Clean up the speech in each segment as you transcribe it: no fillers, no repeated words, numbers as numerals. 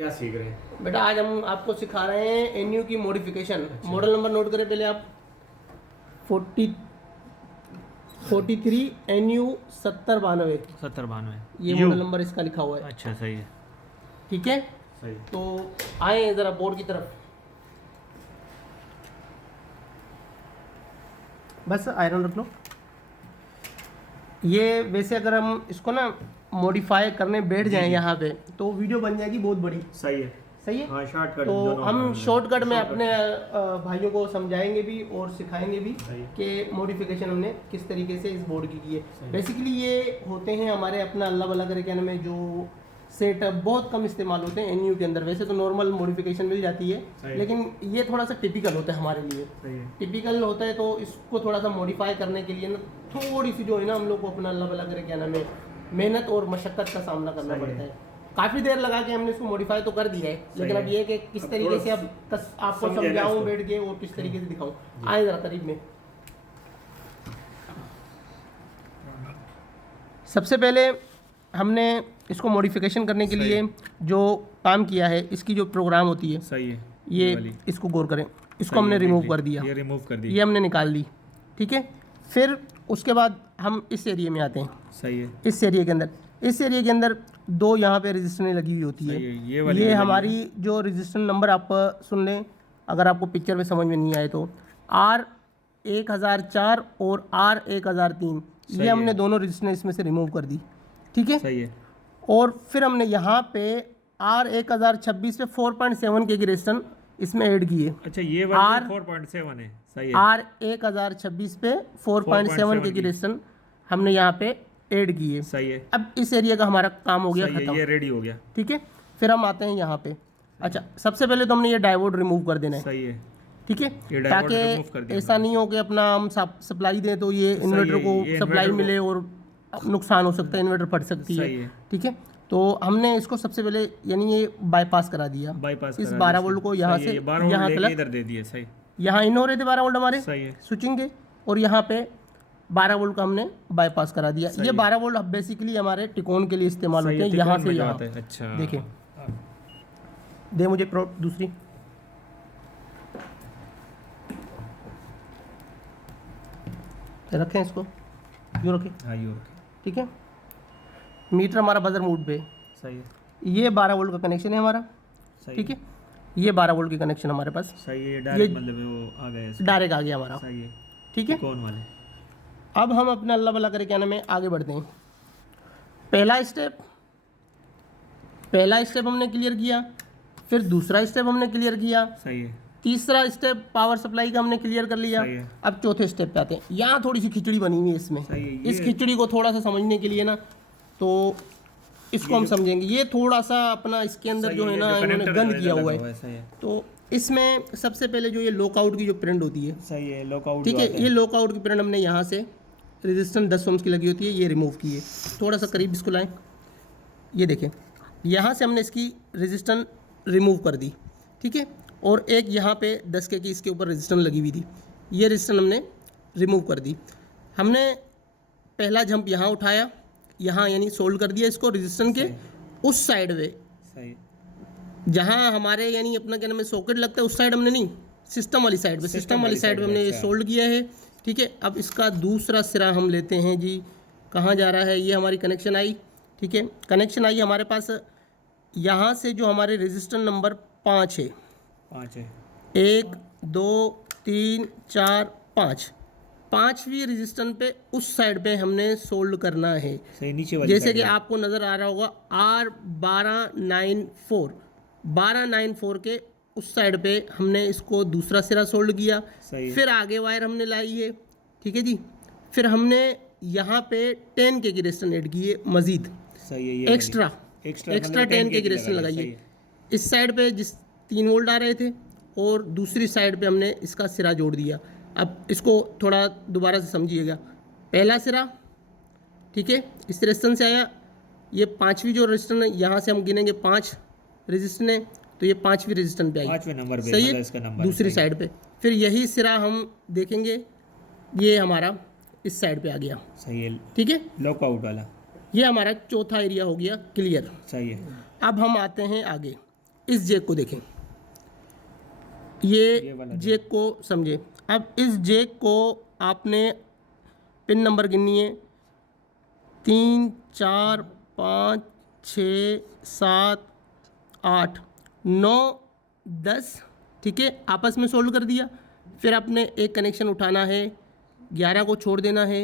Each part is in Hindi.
क्या सीख रहे हैं बेटा? आज हम आपको सिखा रहे हैं एनयू की मॉडिफिकेशन। मॉडल नंबर नोट करें पहले आप। 43 NU 7092 ये मॉडल नंबर इसका लिखा हुआ है। अच्छा सही है। ठीक है, सही। तो आए ज़रा बोर्ड की तरफ। बस आयरन रख लो। ये वैसे अगर हम इसको ना मॉडिफाई करने बैठ जाएं यहाँ पे तो वीडियो बन जाएगी बहुत बड़ी। सही है। सही है। हाँ, शॉर्टकट तो दोनों हम काम शॉर्टकट में शॉर्टकट। अपने भाइयों को समझाएंगे भी और सिखाएंगे भी सही। कि मॉडिफिकेशन हमने किस तरीके से इस बोर्ड की है। सही। बेसिकली ये होते हैं हमारे अपना अल्लाह वल्लाह करे कहने में जो सेटअप बहुत कम इस्तेमाल होते हैं एनयू के अंदर। वैसे तो नॉर्मल मॉडिफिकेशन मिल जाती है, सही। लेकिन ये थोड़ा सा टिपिकल होता है हमारे लिए। सही है। टिपिकल होता है तो इसको थोड़ा सा मॉडिफाई करने के लिए ना थोड़ी सी जो है ना हम लोग को अपना अल्लाह वल्लाह करे क्या नाम है मेहनत और मशक्क़त का सामना करना सही है। पड़ता है। काफ़ी देर लगा के हमने इसको मॉडिफाई तो कर दिया है, लेकिन अब ये है कि किस अब तरीके थोड़ा से अब आपको समझेगा समझाऊं इसको। बैठ के और किस तरीके से दिखाऊं। आए ज़रा करीब में। सबसे पहले हमने इसको मॉडिफिकेशन करने के लिए जो काम किया है, इसकी जो प्रोग्राम होती है सही है। ये वाली। इसको गौर करें, इसको सही हमने है, रिमूव देख कर ली। दिया, ये रिमूव कर दी। ये हमने निकाल दी। ठीक है, फिर उसके बाद हम इस एरिया में आते हैं। सही है। इस एरिया के अंदर दो यहाँ पे रजिस्टरें लगी हुई होती है। सही है, ये वाली ये भी लगी हमारी जो रजिस्टर नंबर आप सुन लें, अगर आपको पिक्चर में समझ में नहीं आए तो R1004 और R1003 सही ये हमने है। दोनों रजिस्टर इसमें से रिमूव कर दी। ठीक है, सही है। और फिर हमने यहाँ पे R1026 पे 4.7 के रजिस्टर इसमें ऐड किए। अच्छा, ये वाली R- 4.7 है। सही है। R1026 पे 4.7 के की। रजिस्टर हमने यहाँ पे ऐड किए। सही है। अब इस एरिया का हमारा काम हो गया सही है, खत्म। ये रेडी हो गया। ठीक है, फिर हम आते हैं यहाँ पे। अच्छा, सबसे पहले तो हमने ये डायोड रिमूव कर देना है। सही है। ठीक है, ये डायोड रिमूव कर ताकि दिया ऐसा नहीं हो कि अपना हम सप्लाई दें तो ये इन्वर्टर है, को ये सप्लाई इन्वर्टर को- मिले और नुकसान हो सकता है, इन्वर्टर फट सकती सही है। है। ठीक है, तो हमने इसको सबसे पहले यानी ये बाईपास करा दिया। बाईपास इस करा 12 दिया। वोल्ट को यहाँ सही है, से ये 12 वोल्ट यहाँ लेके तक, इधर दे दिए। सही। यहाँ इन हो रहे थे 12 वोल्ट हमारे सही है। स्विचिंग के, और यहाँ पे 12 वोल्ट का हमने बाईपास करा दिया। सही ये है। 12 वोल्ट बेसिकली हमारे टिकोन के लिए इस्तेमाल सही होते हैं, है, यहाँ त्रिकोण से में यहाँ। जाता है। अच्छा, देखिए, दे मुझे दूसरी। रखें इसको, यूँ रखें। हाँ, ये ओके। ठीक है, मीटर हमारा बजर मूड पे। सही है। ये 12 वोल्ट का कनेक्शन है हमारा। सही ठीक है, ये 12 वोल्ट की कनेक्शन हमारे पास सही है। डायरेक्ट मतलब वो आ गया इसका। डायरेक्ट आ गया हमारा। सही है। ठीक है, कौन वाले? अब हम अपना अल्लाह भला करे क्या नाम है आगे बढ़ते हैं। पहला स्टेप हमने क्लियर किया, फिर दूसरा स्टेप हमने क्लियर किया, सही है। तीसरा स्टेप पावर सप्लाई का हमने क्लियर कर लिया। सही है। अब चौथे स्टेप पे आते हैं। यहाँ थोड़ी सी खिचड़ी बनी हुई है इसमें। सही है, इस ये- खिचड़ी को थोड़ा सा समझने के लिए ना, तो इसको हम समझेंगे। ये थोड़ा सा अपना इसके अंदर सही जो है ना जो इन्होंने connector गंद जो किया लगा हुआ है। सही है। तो इसमें सबसे पहले जो ये लॉकआउट की जो प्रिंट होती है, सही है। लॉकआउट ठीक है, ये लॉकआउट की प्रिंट हमने यहाँ से रेजिस्टेंस 10 ओम्स की लगी होती है, ये रिमूव की है। थोड़ा सा करीब इसको लाएं, ये देखें, यहाँ से हमने इसकी रेजिस्टेंस रिमूव कर दी। ठीक है, और एक यहाँ पे 10 के की इसके ऊपर रेजिस्टेंस लगी हुई थी, ये रेजिस्टेंस हमने रिमूव कर दी। हमने पहला जंप यहाँ उठाया, यहाँ यानी सोल्ड कर दिया इसको रेजिस्टेंस के उस साइड में, सही। जहाँ हमारे यानी अपना क्या नाम है सॉकेट लगता है, उस साइड हमने नहीं, सिस्टम वाली साइड पे, सिस्टम वाली साइड पे हमने ये अच्छा। सोल्ड किया है। ठीक है, अब इसका दूसरा सिरा हम लेते हैं जी, कहाँ जा रहा है, ये हमारी कनेक्शन आई। ठीक है, कनेक्शन आई हमारे पास, यहाँ से जो हमारे रजिस्टर नंबर 5 है, 5 है। 1 2 3 4 5, 5वीं रजिस्टर पे उस साइड पे हमने सोल्ड करना है। सही, नीचे वाली जैसे side कि में। आपको नज़र आ रहा होगा R1294 के उस साइड पे हमने इसको दूसरा सिरा सोल्ड किया। सही है। फिर आगे वायर हमने लाई है। ठीक है जी, फिर हमने यहाँ पे 10 के रेजिस्टेंस ऐड किए मज़ीद, सही है। ये एक्स्ट्रा मतलब 10 के की रेजिस्टेंस लगाई, लगाइए। सही है। इस साइड पे जिस 3 वोल्ट आ रहे थे, और दूसरी साइड पे हमने इसका सिरा जोड़ दिया। अब इसको थोड़ा दोबारा से समझिएगा। पहला सिरा, ठीक है, इस रेजिस्टेंस से आया, ये 5वीं जो रेजिस्टेंस है, यहाँ से हम गिनेंगे 5 रेजिस्टेंस है, तो ये 5वीं रेजिस्टेंस पे आई, 5वें नंबर पे, सही मतलब है, इसका नंबर दूसरी साइड पे। फिर यही सिरा हम देखेंगे, ये हमारा इस साइड पे आ गया। सही है। ठीक है, लॉकआउट वाला। ये हमारा चौथा एरिया हो गया क्लियर। सही है। अब हम आते हैं आगे। इस जैक को देखें, ये वाला जैक को समझे। अब इस जैक को आपने पिन नंबर गिननी है, 3 4 5 6 7 8 9 10, ठीक है, आपस में सोल्ड कर दिया। फिर आपने एक कनेक्शन उठाना है, 11 को छोड़ देना है,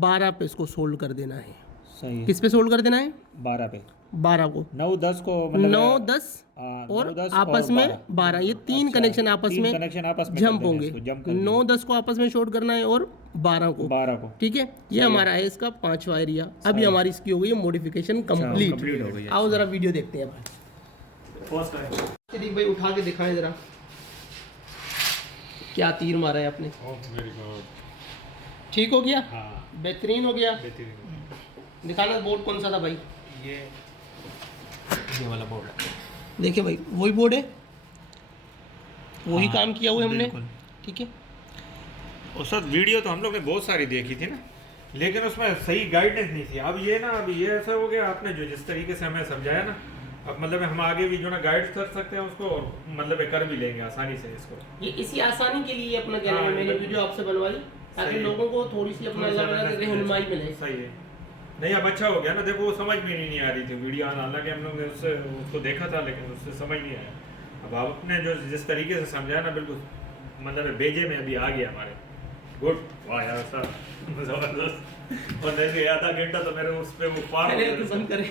12 पे इसको सोल्ड कर देना है। सही है। किस पे सोल्ड कर देना है? 12 पे। 12 को। 9 10 को मतलब 9 10 और 9 10 आपस और में 12, ये तीन अच्छा, कनेक्शन आपस तीन में कनेक्शन आपस में जंप कर देना है, होंगे। इसको jump कर देना। 9 10 को आपस में शॉर्ट करना है और 12 को, 12 को। ठीक है। ये हमारा है इसका 5वां एरिया। अभी हमारी इसकी हो गई है मॉडिफिकेशन कंप्लीट कंप्लीट हो गई है। आओ जरा वीडियो देखते हैं अब। चलिए भाई उठा के दिखाएं जरा, क्या तीर मारा है आपने। ठीक हो गया, बेहतरीन हो गया। दिखाना बोर्ड कौन सा था भाई? ये वाला बोर्ड है। देखिए भाई वही बोर्ड है, वही हाँ, काम किया हुआ है हमने, बिल्कुल। ठीक है। और सर वीडियो तो हम लोग ने बहुत सारी देखी थी ना, लेकिन उसमें सही गाइडेंस नहीं थी। अब ये ना, अब ये ऐसा हो गया, आपने जो जिस तरीके से हमें समझाया ना, अब मतलब हम आगे भी जो ना गाइड कर सकते हैं उसको, और मतलब कर भी लेंगे आसानी से इसको। ये इसी आसानी के लिए अपना कहना है, हाँ, मैंने ये वीडियो आपसे बनवाई ताकि सही है। लोगों को थोड़ी सी अपना रहनुमाई मिले। सही है। नहीं अब अच्छा हो गया ना, देखो वो समझ में नहीं आ रही थी वीडियो, हालांकि हम लोग ने उससे उसको देखा था लेकिन उससे समझ नहीं आया। अब आपने जो जिस तरीके से समझाया ना, बिल्कुल मतलब भेजे में अभी आ गया हमारे। गुड, वाह यार सर, जबरदस्त। और नहीं आधा घंटा तो मेरे उस पर वो पार बंद करें।